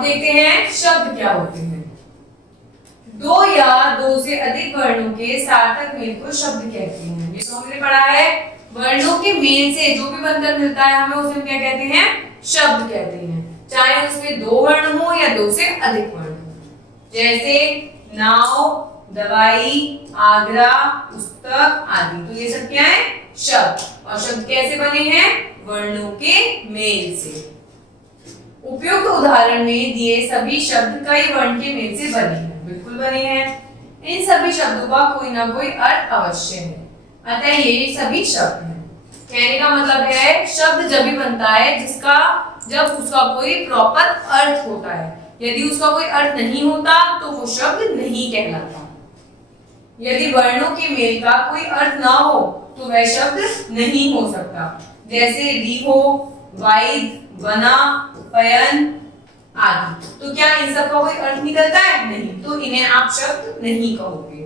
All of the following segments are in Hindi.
अब देखते हैं शब्द क्या होते हैं। दो या दो से अधिक वर्णों के सार्थक मेल को शब्द कहते हैं। ये तो हमने पढ़ा है, वर्णों के मेल से जो भी बनकर मिलता है हमें उसे क्या कहते हैं, शब्द कहते हैं, चाहे उसमें दो वर्ण हो या दो से अधिक वर्ण हो। जैसे नाव, दवाई, आगरा, पुस्तक आदि, तो ये सब क्या है, शब्द। और शब्द कैसे बने हैं, वर्णों के मेल से। उपयुक्त उदाहरण में दिए सभी शब्द कई वर्ण के मेल से बने हैं, बिल्कुल बने हैं। इन सभी शब्दों का कोई ना कोई अर्थ अवश्य है, अतः ये सभी शब्द हैं। कहने का मतलब है शब्द जब भी बनता है जब उसका कोई प्रॉपर अर्थ होता है। यदि उसका कोई अर्थ नहीं होता तो वो शब्द नहीं कहलाता। यदि वर्णों के मेल का कोई अर्थ ना हो तो वह शब्द नहीं हो सकता। जैसे रीहो, वाइद, वना, पयन आदि, तो क्या इन सब का कोई अर्थ निकलता है, नहीं, तो इन्हें आप शब्द नहीं कहोगे।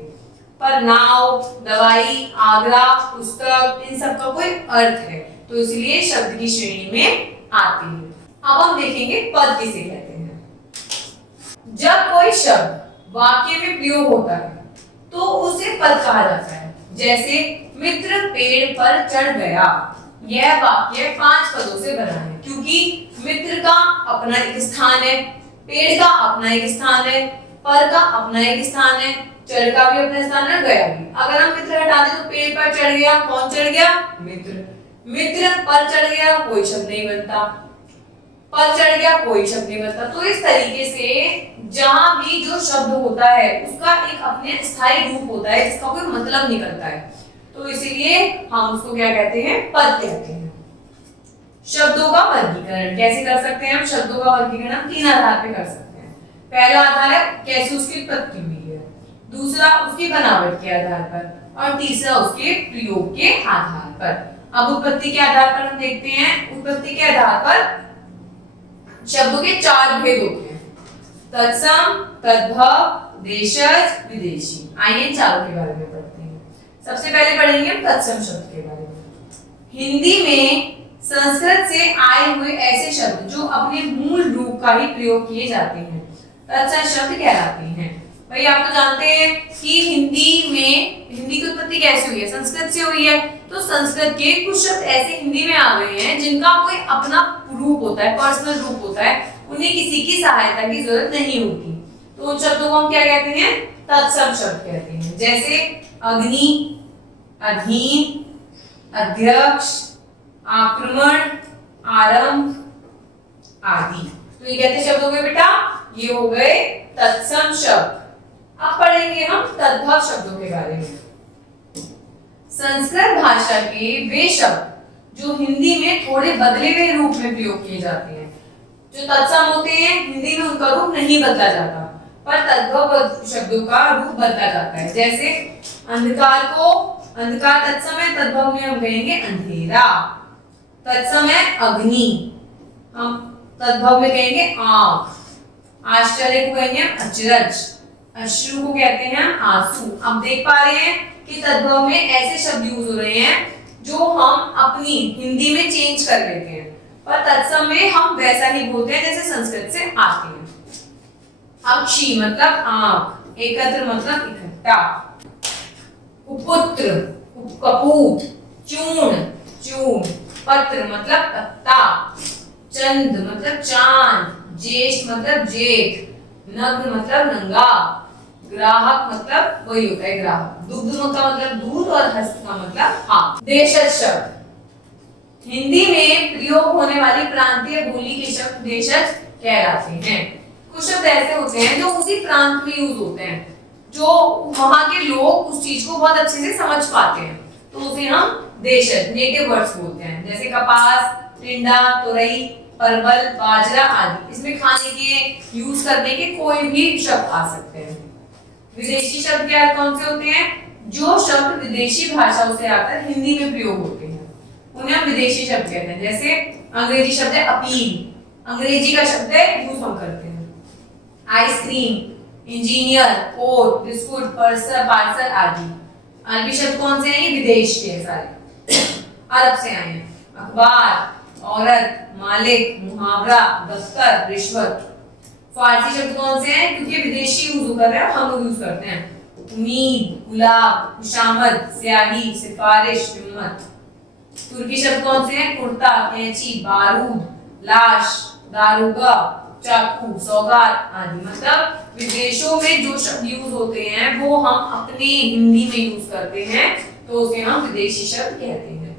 पर नाव, दवाई, आगरा, पुस्तक, इन सब का कोई अर्थ है, तो इसलिए शब्द की श्रेणी में आते हैं। अब हम देखेंगे पद किसे कहते हैं। जब कोई शब्द वाक्य में प्रयोग होता है तो उसे पद कहा जाता है। जैसे मित्र पेड़ पर चढ़ गया, यह वाक्य 5 पदों से बना है, क्योंकि मित्र का अपना एक स्थान है, पेड़ का अपना एक स्थान है, पर का अपना एक स्थान है, चढ़ का भी अपना स्थान है, गया भी। अगर हम मित्र हटा दें तो पेड़ पर चढ़ गया, कौन चढ़ गया, मित्र। मित्र पर चढ़ गया, कोई शब्द नहीं बनता। पर चढ़ गया, कोई शब्द नहीं बनता। तो इस तरीके से जहां भी जो शब्द होता है उसका एक अपने स्थायी रूप होता है, जिसका कोई मतलब निकलता है, तो इसीलिए हम उसको क्या कहते हैं, पद कहते हैं। शब्दों का वर्गीकरण कैसे कर सकते हैं हम, शब्दों का वर्गीकरण हम 3 आधार पे कर सकते हैं। पहला आधार है कैसे उसकी उत्पत्ति हुई है, दूसरा उसकी बनावट के आधार पर, और तीसरा उसके प्रयोग के आधार पर। अब उत्पत्ति के आधार पर हम देखते हैं, उत्पत्ति के आधार पर शब्दों के 4 भेद होते हैं, तत्सम, तद्भव, देशज, विदेशी। आइए चारों के बारे में पढ़ते हैं। सबसे पहले पढ़ेंगे हम तत्सम शब्द के बारे में। हिंदी में संस्कृत से आए हुए ऐसे शब्द जो अपने मूल रूप का ही प्रयोग किए जाते हैं तत्सम शब्द कहलाते हैं। भाई आप तो जानते हैं कि हिंदी की उत्पत्ति कैसे हुई है, संस्कृत से हुई है। तो संस्कृत के कुछ शब्द ऐसे हिंदी में आ गए हैं जिनका कोई अपना रूप होता है, पर्सनल रूप होता है, उन्हें किसी की सहायता की जरूरत नहीं होती, तो उन शब्दों को हम क्या कहते हैं, तत्सम शब्द कहते हैं। जैसे अग्नि, अधीन, अध्यक्ष, आक्रमण, आरंभ आदि, तो ये कहते शब्द हो गए बेटा, ये हो गए तत्सम शब्द। अब पढ़ेंगे हम तद्भव शब्दों के बारे में। संस्कृत भाषा के वे शब्द जो हिंदी में थोड़े बदले हुए रूप में प्रयोग किए जाते हैं। जो तत्सम होते हैं हिंदी में उनका रूप नहीं बदला जाता, पर तद्भव शब्दों का रूप बदला जाता है। जैसे अंधकार को, अंधकार तत्सम है, तद्भव में हम कहेंगे अंधेरा। तत्सम है अग्नि, हम तद्भव में कहेंगे आग। आश्चर्य को कहेंगे अचरज, अश्रु को कहते हैं आंसू। अब देख पा रहे हैं कि तद्भव में ऐसे शब्द यूज हो रहे हैं जो हम अपनी हिंदी में चेंज कर लेते हैं, पर तत्सम में हम वैसा ही बोलते हैं जैसे संस्कृत से आते हैं। अक्षी मतलब आंख, एकत्र मतलब इकट्ठा, कुपुत्र, कपूत, चूर्ण, चूर्ण, पत्र मतलब पत्ता, चंद मतलब चांद, ज्येष्ठ मतलब जेठ, नग्न मतलब नंगा, ग्राहक मतलब वही होता है ग्राहक, दुग्ध का मतलब दूध, और हस्त का मतलब हाथ। देशज शब्द हिंदी में प्रयोग होने वाली प्रांतीय बोली के शब्द देशज कहलाते हैं। कुछ शब्द ऐसे होते हैं जो उसी प्रांत में यूज होते हैं, जो वहां के लोग उस चीज को बहुत अच्छे से समझ पाते हैं, तो उसे हम देशज नेटिव वर्ड्स बोलते हैं। जैसे कपास, टिंडा, तुरई, परवल, बाजरा आदि। इसमें खाने के, यूज करने के कोई भी शब्द आ सकते हैं। विदेशी शब्द क्या कौन से होते हैं, जो शब्द विदेशी भाषाओं से आकर हिंदी में प्रयोग होते हैं, उन्हें हम विदेशी शब्द कहते हैं। जैसे अंग्रेजी शब्द है अपील, अंग्रेजी का शब्द है यूज हम करते हैं। Ice cream, engineer, coat, biscuit, parcel आदि। अरबी शब्द कौन से हैं, विदेश के सारे, अरब से आए हैं। अखबार, औरत, मालिक, मुहावरा, दफ्तर, रिश्वत। फारसी शब्द कौन से हैं, क्योंकि विदेशी यूज कर रहे हैं, हम लोग यूज करते हैं। उम्मीद, गुलाब, खुशामद, स्याही, सिफारिश, हिम्मत। तुर्की शब्द कौन से हैं, कुर्ता, कैंची, बारूद, लाश, दारुगा, चाकू, सौगात आदि। मतलब विदेशों में जो शब्द यूज होते हैं वो हम अपने हिंदी में यूज करते हैं, तो उसे हम विदेशी शब्द कहते हैं।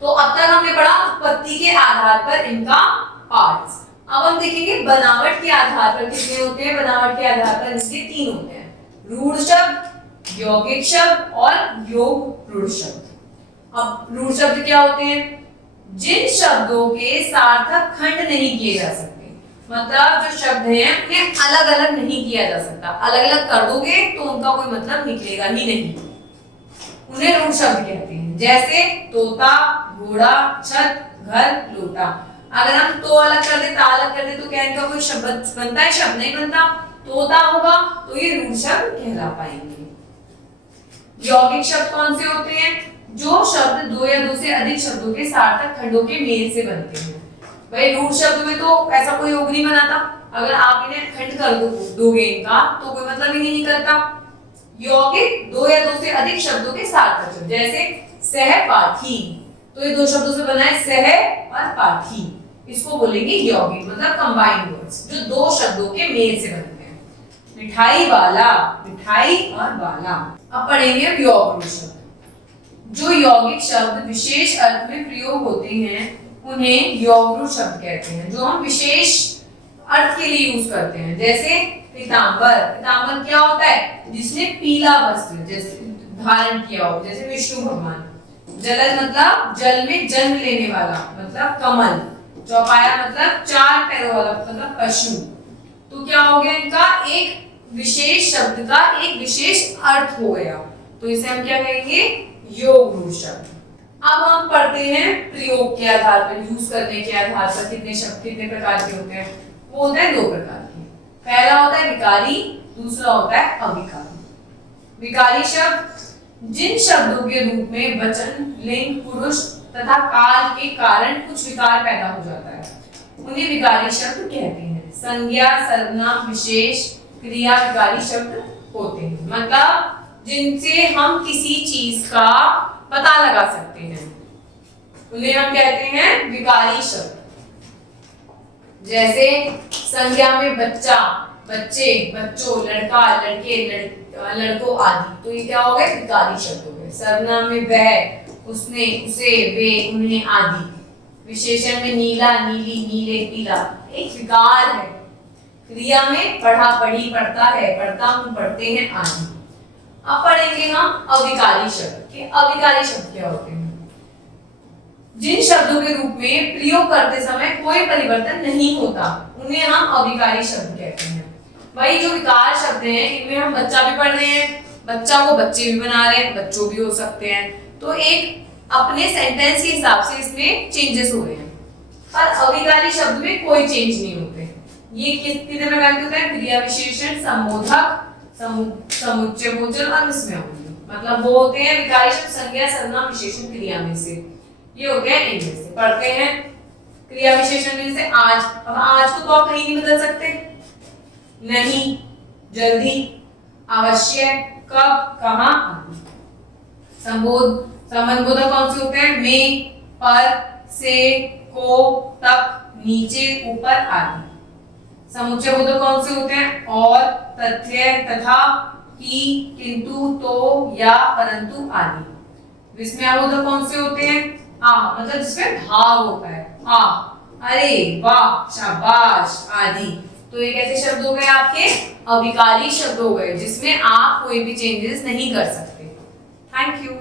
तो अब तक हमने पढ़ा उत्पत्ति के आधार पर इनका पार्ट्स। अब हम देखेंगे बनावट के आधार पर कितने होते हैं। बनावट के आधार पर इनके 3 होते हैं, रूढ़ शब्द, यौगिक शब्द और योग रूढ़ शब्द। अब रूढ़ शब्द क्या होते हैं, जिन शब्दों के सार्थक खंड नहीं किए जा सकते, मतलब जो शब्द हैं उन्हें अलग अलग नहीं किया जा सकता, अलग अलग कर दोगे तो उनका कोई मतलब निकलेगा ही नहीं, उन्हें रूढ़ शब्द कहते हैं। जैसे तोता, घोड़ा, छत, घर, लोटा। अगर हम तो अलग कर दे, ता अलग कर दे तो क्या इनका कोई शब्द बनता है, शब्द नहीं बनता। तोता होगा तो ये रूढ़ शब्द कहला पाएंगे। यौगिक शब्द कौन से होते हैं, जो शब्द 2 या 2 से अधिक शब्दों के सार्थक खंडों के मेल से बनते हैं। भाई रूढ़ शब्द में तो ऐसा कोई योग नहीं बनाता, अगर आप इन्हें खंड कर दोगे इनका तो कोई मतलब ही नहीं निकलता। यौगिक 2 या 2 से अधिक शब्दों के सार्थक शब्द, जैसे सहपाठी, तो ये 2 शब्दों से बना है, सह और पाठी, इसको बोलेंगे यौगिक, मतलब कंबाइंड वर्ड्स जो 2 शब्दों के मेल से बनते हैं। मिठाई वाला, मिठाई और वाला। अब पढ़ेंगे योग रूढ़ शब्द। जो यौगिक शब्द विशेष अर्थ में प्रयोग होते हैं उन्हें योग रूढ़ शब्द कहते हैं, जो हम विशेष अर्थ के लिए यूज करते हैं। जैसे पीतांबर, पीतांबर क्या होता है, जिसने पीला वस्त्र जैसे धारण किया हो, जैसे विष्णु भगवान। जलद मतलब जल में जन्म लेने वाला, मतलब कमल। चौपाया मतलब 4 पैरों वाला, मतलब पशु। तो क्या हो गया, इनका एक विशेष शब्द का एक विशेष अर्थ हो गया, तो इसे हम क्या कहेंगे, योग रूढ़ शब्द। अब हम पढ़ते हैं प्रयोग के आधार पर, यूज करने के आधार पर कितने शब्द कितने प्रकार के होते हैं। वो होता है 2 प्रकार के। पहला होता है विकारी, दूसरा होता है अविकारी। विकारी शब्द जिन शब्दों के रूप में वचन, लिंग, पुरुष तथा काल के कारण कुछ विकार पैदा हो जाता है, उन्हें विकारी शब्द कहते हैं। संज्ञा, सर्वनाम, विशेष, क्रिया विकारी शब्द होते हैं, मतलब जिनसे हम किसी चीज का पता लगा सकते हैं, उन्हें हम कहते हैं विकारी शब्द। जैसे संज्ञा में बच्चा, बच्चे, बच्चों, लड़का, लड़के, लड़कों आदि, तो ये क्या हो गए, विकारी शब्द हो गए। सर्वनाम में वह, उसने, उसे, वे, उन्हें आदि। विशेषण में नीला, नीली, नीले, पीला, एक विकार है। क्रिया में पढ़ा, पढ़ी, पढ़ता है, पढ़ता हूं, पढ़ते हैं आदि। अब पढ़ेंगे हम अविकारी शब्द के। अविकारी शब्द क्या होते हैं, जिन शब्दों के रूप में प्रयोग करते समय कोई परिवर्तन नहीं होता, उन्हें हम अविकारी शब्द कहते हैं। भाई जो विकार शब्द हैं इनमें हम बच्चा भी पढ़ रहे हैं, बच्चा को बच्चे भी बना रहे हैं, बच्चों भी हो सकते हैं, तो एक अपने सेंटेंस के हिसाब से इसमें चेंजेस हो रहे हैं। पर अविकारी शब्द में कोई चेंज नहीं होते। ये कितने प्रकार के होते हैं, क्रिया विशेषण, संबोधक, समुच्चयबोधक और विस्मयबोधक, मतलब वो होते हैं विकारी शब्द संज्ञा, सर्वनाम, विशेषण, क्रिया में से। ये हो गया इनमें से। पढ़ते हैं क्रिया विशेषण में से आज। अब आज को तो आप कहीं नहीं बदल सकते, नहीं, जल्दी, अवश्य, कब, कहां आदि। संबंधबोधक कौन से होते हैं, में, पर, से, को, तक, नीचे, ऊपर आदि। समुच्चयबोधक कौन से होते हैं, और, तथ्य, तथा, कि, किंतु, तो, या, परंतु आदि। विस्मयबोधक कौन से होते हैं, आ, मतलब जिसमें भाव होता है, आ, अरे, वाह, शाबाश आदि। तो ये कैसे शब्द हो गए आपके, अविकारी शब्द हो गए, जिसमें आप कोई भी चेंजेस नहीं कर सकते। Thank you.